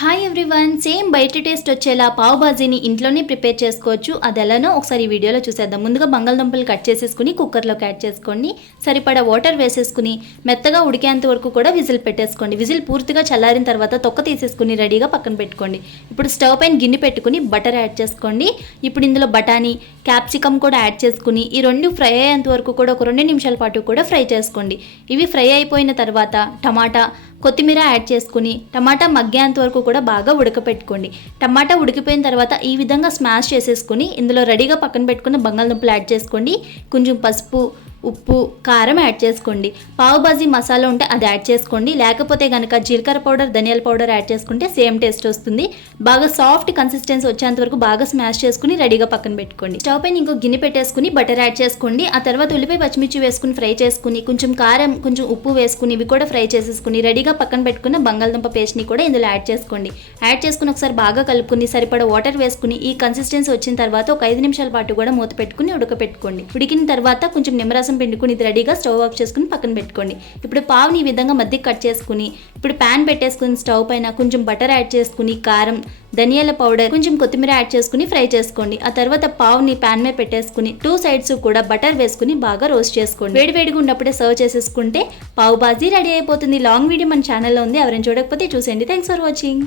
Hi everyone, same బయట taste వచ్చేలా పావ్ బాజీని ఇంట్లోనే ప్రిపేర్ చేసుకోవచ్చు. అది ఎలానో ఒకసారి ఈ వీడియోలో చూసేద్దాం. ముందుగా బంగాళదుంపలు కట్ చేసేసుకుని కుక్కర్లోకి యాడ్ చేసుకోండి. సరిపడా వాటర్ వేసేసుకుని మెత్తగా ఉడికేంత వరకు కూడా విజిల్ పెట్టేసుకోండి. విజిల్ పూర్తిగా చల్లారిన తర్వాత తొక్క తీసేసుకుని రెడీగా పక్కన పెట్టుకోండి. ఇప్పుడు స్టవ్ పైన గిన్నె పెట్టుకుని బటర్ యాడ్ చేసుకోండి. ఇప్పుడు ఇందులో బఠానీ, క్యాప్సికమ్ కూడా యాడ్ చేసుకుని ఈ రెండు ఫ్రై అయ్యేంత వరకు కూడా ఒక 2 నిమిషాల పాటు కూడా ఫ్రై చేసుకోండి. ఇవి ఫ్రై అయిపోయిన తర్వాత టమాటా, కొత్తిమీర యాడ్ చేసుకుని టమాటా మగ్గేంత వరకు కూడా బాగా ఉడకపెట్టుకోండి. టమాటా ఉడికిపోయిన తర్వాత ఈ విధంగా స్మాష్ చేసేసుకుని ఇందులో రెడీగా పక్కన పెట్టుకున్న బంగాళదుంపలు యాడ్ చేసుకోండి. కొంచెం పసుపు, ఉప్పు, కారం యాడ్ చేసుకోండి. పావు బాజీ మసాలా ఉంటే అది యాడ్ చేసుకోండి. లేకపోతే కనుక జీలకర్ర పౌడర్, ధనియాల పౌడర్ యాడ్ చేసుకుంటే సేమ్ టేస్ట్ వస్తుంది. బాగా సాఫ్ట్ కన్సిస్టెన్సీ వచ్చేంత వరకు బాగా స్మాష్ చేసుకుని రెడీగా పక్కన పెట్టుకోండి. స్టవ్ పైన ఇంకో గిన్నె పెట్టేసుకుని బటర్ యాడ్ చేసుకోండి. ఆ తర్వాత ఉల్లిపాయ, పచ్చిమిర్చి వేసుకుని ఫ్రై చేసుకుని కొంచెం కారం, కొంచెం ఉప్పు వేసుకుని ఇవి కూడా ఫ్రై చేసేసుకుని రెడీగా పక్కన పెట్టుకున్న బంగాళదుంప పేస్ట్ని కూడా ఇందులో యాడ్ చేసుకోండి. యాడ్ చేసుకుని ఒకసారి బాగా కలుపుకుని సరిపడా వాటర్ వేసుకుని ఈ కన్సిస్టెన్సీ వచ్చిన తర్వాత ఒక 5 నిమిషాల పాటు కూడా మూత పెట్టుకుని ఉడకపెట్టుకోండి. ఉడికిన తర్వాత కొంచెం నిమ్మరసం పిండుకుని ఇది రెడీగా స్టవ్ ఆఫ్ చేసుకుని పక్కన పెట్టుకోండి. ఇప్పుడు పావుని ఈ విధంగా మధ్యకి కట్ చేసుకుని ఇప్పుడు ప్యాన్ పెట్టేసుకుని స్టవ్ పైన కొంచెం బటర్ యాడ్ చేసుకుని కారం, ధనియాల పౌడర్, కొంచెం కొత్తిమీర యాడ్ చేసుకుని ఫ్రై చేసుకోండి. ఆ తర్వాత పావుని ప్యాన్ మీద పెట్టేసుకుని 2 సైడ్స్ కూడా బటర్ వేసుకుని బాగా రోస్ట్ చేసుకోండి. వేడివేడిగా ఉన్నప్పుడే సర్వ్ చేసేసుకుంటే పావు బాజీ రెడీ అయిపోతుంది. లాంగ్ వీడియో మన ఛానల్లో ఉంది, ఎవరైనా చూడకపోతే చూసేయండి. Thanks for watching.